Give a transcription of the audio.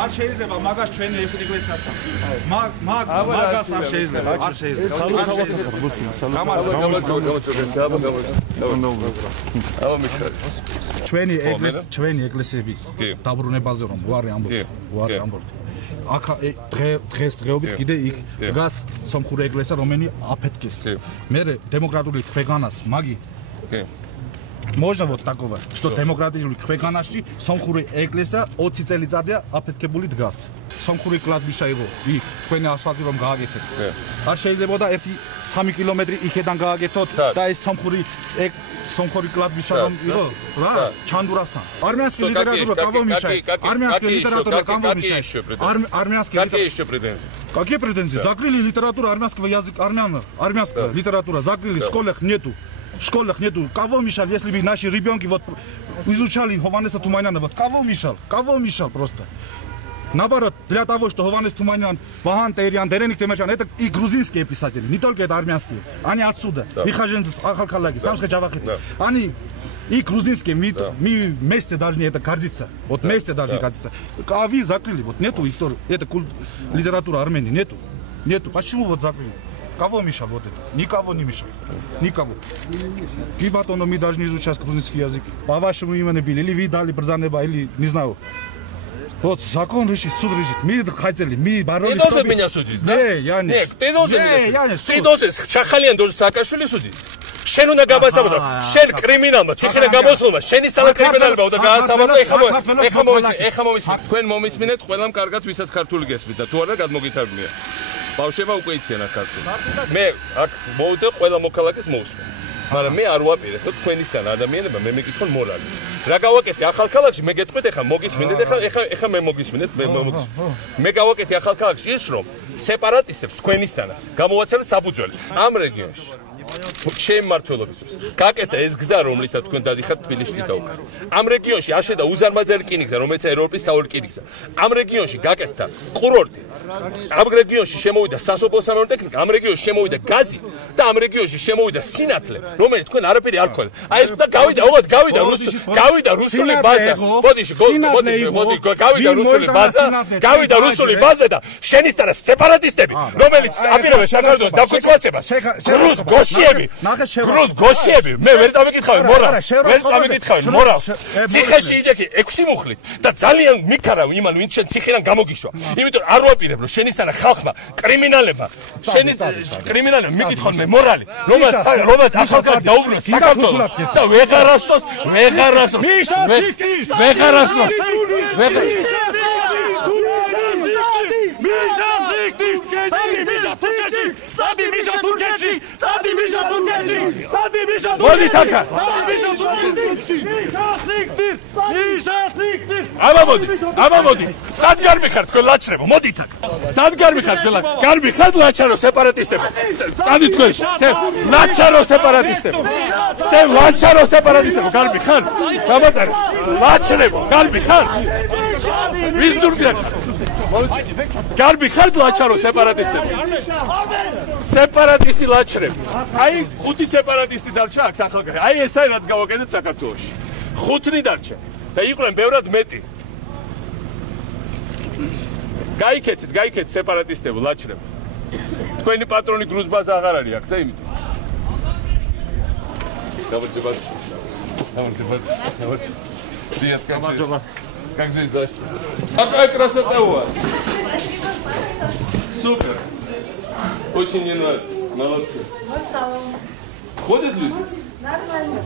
არ შეიძლება მაგას ჩვენი ეკლესიასთან. მაგას არ შეიძლება, არ შეიძლება. ჩვენი ეკლესიების დაბრუნებაზე რომ უარი ამბობთ. აქ დღეობით კიდე იქ დგას სომხური ეკლესია, რომელიც აფეთქეს. მე დემოკრატიული ქვეყანას მაგი Можно вот такого, что демократически ქვეყანაში სომხური ეკლესია 20 წელიწადია აფეთქებული დგას. სომხური კლადბიშა იყო, იქ თქვენი ასფალტი რომ გააკეთეთ. არ შეიძლებოდა 1-3 კილომეტრი იქედან გააკეთოთ და ეს სომხური კლადბიშა რომ იყო, რა, ჩანდურასთან. Армянский литература кого мешает? Армянская литература кому мешает? Армянская Какие еще претензии? Какие претензии? Закрыли литературу армянского языка, армянская литература закрыли, в школах нету. В школах нету. Кого мешал, если бы наши ребенки вот изучали Хованеса Туманяна, вот кого мешал? Кого мешал просто? Наоборот, для того, что Хованес Туманян, Вахан Тейриан, Дереник Темешан, это и грузинские писатели, не только это армянские. Они отсюда. Вихаженцы, Ахалкалаги, Самска Джавахит. Они и грузинские, мы вместе должны это гордиться. Вот вместе должны гордиться. А вы закрыли, вот нету истории, это литература Армении, нету. Нету. Почему вот закрыли? Кого мешал вот это? Никого не мешал. Никого. Гибатоно мы должны изучать грузинский язык. По вашему имени били, или вы дали Брзанеба, или не знаю. Вот закон решит, суд решит. Мы хотели, мы боролись. Ты должен меня судить, да? Не, я не. Нет, ты должен меня судить. Ты должен, Чахалиан должен Саакашвили судить. Შენ უნდა გამასაბადო. შენ კრიმინალმა, ციხენა გამოსულმა, შენი სალა კრიმინალებმა უნდა გაასაბადო. ეხა მომისმინეთ. თქვენ მომისმინეთ ყველამ კარგად, ვისაც ქართული გესმით და თუ არა გადმოგითარგმნია. ბავშვებმა უკვე იციან აქ ქართული. მე აქ მოვიდე ყველა მოქალაქეს მოვსვენ. მაგრამ მე არ ვაპირებ, რომ თქვენისგან ადამიანებმა მე მეკითხონ მორალი. რა გავაკეთე ახალქალაქში, მე გეტყვით ეხა მოგისმინეთ, ეხა მე მოგისმინეთ, მე გავაკეთე ახალქალაქში ის რომ სეპარატისტებს თქვენისგანაც გამოვაცალეთ საფუძველი ამ რეგიონში. შემმართველობისთვის. გაკეთა ეს გზა, რომლითაც თქვენ დადიხართ თბილისში და უკან. ამ რეგიონში აშენდა უზარმაზარი რკინიგზა, რომელიც ევროპის საოლ რკინიგზა. ამ რეგიონში გაკეთა კურორტი. ამ რეგიონში შემოვიდა სასოფლო-სამეურნეო ტექნიკა, ამ რეგიონში შემოვიდა გაზი და ამ რეგიონში შემოვიდა სინათლე, რომელიც თქვენ არაფერი არ გქონდა. აი ეს და გავიდა რუსული ბაზა. მოდი, გავიდა რუსული ბაზა და შენიშნა სეპარატისტები, რომელიც აპირებენ საქართველოს დაქვეითებას. Груз გოშიები, მე ვერ წამიკითხავენ მორალს, ვერ წამიკითხავენ მორალს. ციხეში იჯექი 6 მუხლით და ძალიან მიქარავ იმან, ვინც შენ ციხიდან გამოგიშვა. იმიტომ არ ვაპირებ, რომ შენისთანა ხალხმა, კრიმინალებმა, მიკითხონ მე მორალი, რომელიც ახალგაზრდა დაუბრუნოს საქართველოს და ვეღარასწოს. ამამოდი, სად გარმიხარ თქვენ ლაჩრებო, მოდით აქ. სად გარმიხარ თქვენ გარმიხარ ლაჩარო სეპარატისტები. წადით თქვენ, ლაჩარო სეპარატისტები, გარმიხარ? გამატარე, ლაჩრებო, გარმიხარ? ვიზდურდიან. გარმიხარ ლაჩარო სეპარატისტები. სეპარატისტი ლაჩრები. აი, 5 სეპარატისტი დარჩა აქ ახალგაზრდა. აი ესაა რაც გავაკეთეთ საქართველოში. 5 დარჩა და იყვნენ ბევრად მეტი. გაიქეთ სეპარატისტები ლაჩრები. თქვენი პატრონი გრუზბაზა აღარ არის აქ და იმიტომ. Давайте. Привет, как жизнь, здрасте. Какая красота у вас? Супер. Очень мне нравится. Молодцы. Ходят люди? Нормально.